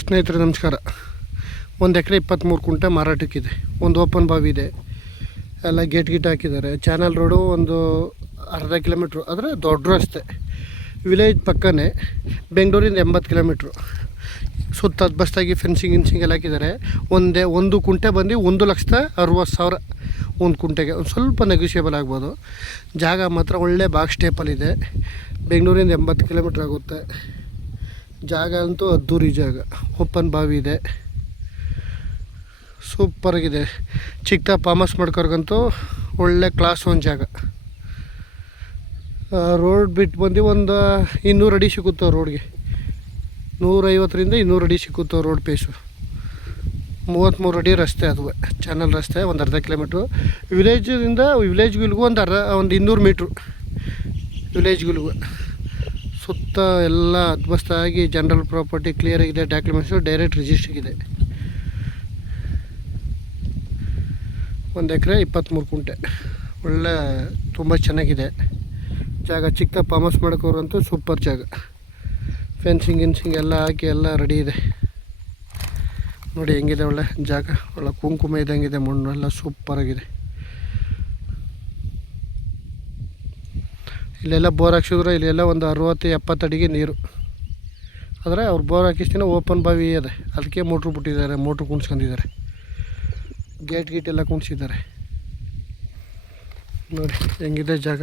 ಸ್ನೇಹಿತರೆ ನಮಸ್ಕಾರ. 1 ಎಕರೆ 23 ಕುಂಟೆ ಮಾರಾಟಕ್ಕಿದೆ. ಒಂದು ಓಪನ್ ಬಾವಿ ಇದೆ, ಎಲ್ಲ ಗೇಟ್ ಹಾಕಿದ್ದಾರೆ. ಚಾನಲ್ ರೋಡು ಒಂದು ಅರ್ಧ ಕಿಲೋಮೀಟ್ರು, ಆದರೆ ದೊಡ್ಡ ರಸ್ತೆ. ವಿಲೇಜ್ ಪಕ್ಕನೇ, ಬೆಂಗಳೂರಿಂದ 80 ಕಿಲೋಮೀಟ್ರು. ಸುತ್ತ ಬಸ್ತಾಗಿ ಫೆನ್ಸಿಂಗ್ ಎಲ್ಲ ಹಾಕಿದ್ದಾರೆ. ಒಂದು ಕುಂಟೆ ಬಂದು 1,60,000 ಒಂದು ಕುಂಟೆಗೆ. ಒಂದು ಸ್ವಲ್ಪ ನೆಗೋಷಿಯೇಬಲ್ ಆಗ್ಬೋದು. ಜಾಗ ಮಾತ್ರ ಒಳ್ಳೆ ಬಾಕ್ಸ್ ಟೇಪಲ್ಲಿದೆ. ಬೆಂಗಳೂರಿಂದ 80 ಕಿಲೋಮೀಟ್ರ್ ಆಗುತ್ತೆ. ಜಾಗ ಅಂತೂ ಅದ್ದೂರಿ ಜಾಗ. ಓಪನ್ ಬಾವಿ ಇದೆ, ಸೂಪರಾಗಿದೆ. ಚಿಕ್ಕದಾಗಿ ಫಾರ್ಮಸ್ ಮಾಡ್ಕೋರ್ಗಂತೂ ಒಳ್ಳೆ ಕ್ಲಾಸ್ ಒಂದು ಜಾಗ. ರೋಡ್ ಬಿಟ್ಟು ಬಂದು ಒಂದು 200 ಅಡಿ ಸಿಕ್ಕುತ್ತವೆ. ರೋಡ್ಗೆ 150ರಿಂದ 200 ಅಡಿ ಸಿಕ್ಕುತ್ತವೆ ರೋಡ್ ಪೇಸು. 33 ಅಡಿ ರಸ್ತೆ, ಅದು ಚಾನಲ್ ರಸ್ತೆ. ಒಂದು ಅರ್ಧ ಕಿಲೋಮೀಟ್ರು. ವಿಲೇಜ್ಗಳಿಗೂ ಒಂದು 200 ಮೀಟ್ರು. ವಿಲೇಜ್ಗಳಿಗೂ ಸುತ್ತ ಎಲ್ಲ ಅದ್ಭುತವಾಗಿ ಜನರಲ್ ಪ್ರಾಪರ್ಟಿ ಕ್ಲಿಯರ್ ಆಗಿದೆ. ಡಾಕ್ಯುಮೆಂಟ್ಸು ಡೈರೆಕ್ಟ್ ರಿಜಿಸ್ಟ್ರಿಗೆ. 1 ಎಕರೆ 23 ಕುಂಟೆ. ಒಳ್ಳೆ ತುಂಬ ಚೆನ್ನಾಗಿದೆ ಜಾಗ. ಚಿಕ್ಕ ಫಾರ್ಮಸ್ ಮಾಡೋಕ್ಕವ್ರಂತೂ ಸೂಪರ್ ಜಾಗ. ಫೆನ್ಸಿಂಗ್ ಎಲ್ಲ ಹಾಕಿ ಎಲ್ಲ ರೆಡಿ ಇದೆ. ನೋಡಿ ಹೆಂಗಿದೆ ಒಳ್ಳೆ ಜಾಗ. ಒಳ್ಳೆ ಕುಂಕುಮ ಇದ್ದಂಗಿದೆ. ಮಣ್ಣು ಎಲ್ಲ ಸೂಪರಾಗಿದೆ. ಇಲ್ಲೆಲ್ಲ ಬೋರ್ ಹಾಕ್ಸಿದ್ರು. ಇಲ್ಲೆಲ್ಲ ಒಂದು 60-70 ಅಡಿಗೆ ನೀರು. ಆದರೆ ಅವ್ರು ಬೋರ್ ಹಾಕಿಸ್ತಿನ ಓಪನ್ ಬಾವಿ ಇದೆ, ಅದಕ್ಕೆ ಮೋಟ್ರ್ ಬಿಟ್ಟಿದ್ದಾರೆ. ಮೋಟ್ರ್ ಕುಣಿಸ್ಕೊಂಡಿದ್ದಾರೆ. ಗೇಟ್ ಎಲ್ಲ ಕುಣಿಸಿದ್ದಾರೆ. ನೋಡಿ ಹೆಂಗಿದೆ ಜಾಗ.